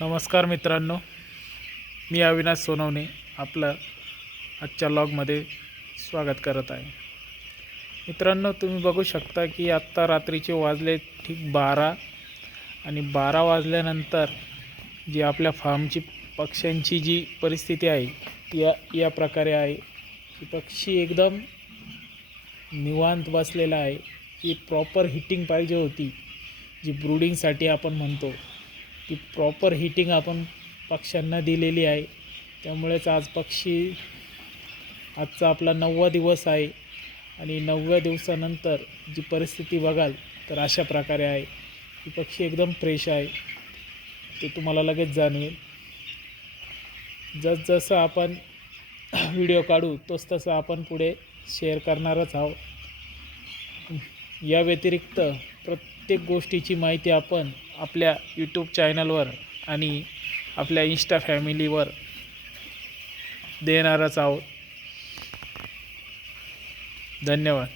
नमस्कार मित्रांनो, मी अविनाश सोनवणे आपलं आजच्या लॉगमध्ये स्वागत करत आहे. मित्रांनो, तुम्ही बघू शकता की आत्ता रात्रीचे वाजले ठीक 12 आणि 12 वाजल्यानंतर जी आपल्या फार्मची पक्ष्यांची जी परिस्थिती आहे ती या प्रकारे आहे की पक्षी एकदम निवांत बसलेला आहे. की प्रॉपर हीटिंग पाहिजे होती, जी ब्रूडिंगसाठी आपण म्हणतो ती प्रॉपर हीटिंग आपण पक्ष्यांना दिलेली आहे. त्यामुळेच आज आजचा आपला 9वा दिवस आहे आणि 9व्या दिवसानंतर जी परिस्थिती बघाल तर अशा प्रकारे आहे की पक्षी एकदम फ्रेश आहे. ते तुम्हाला लगेच जाणवेल. जसं आपण व्हिडिओ काढू तसं आपण पुढे शेअर करणारच आहोत. या व्यतिरिक्त प्रत्येक गोष्टीची माहिती आपण आपल्या यूट्यूब चॅनलवर आणि आपल्या इंस्टा फॅमिलीवर देणारच आहोत. धन्यवाद.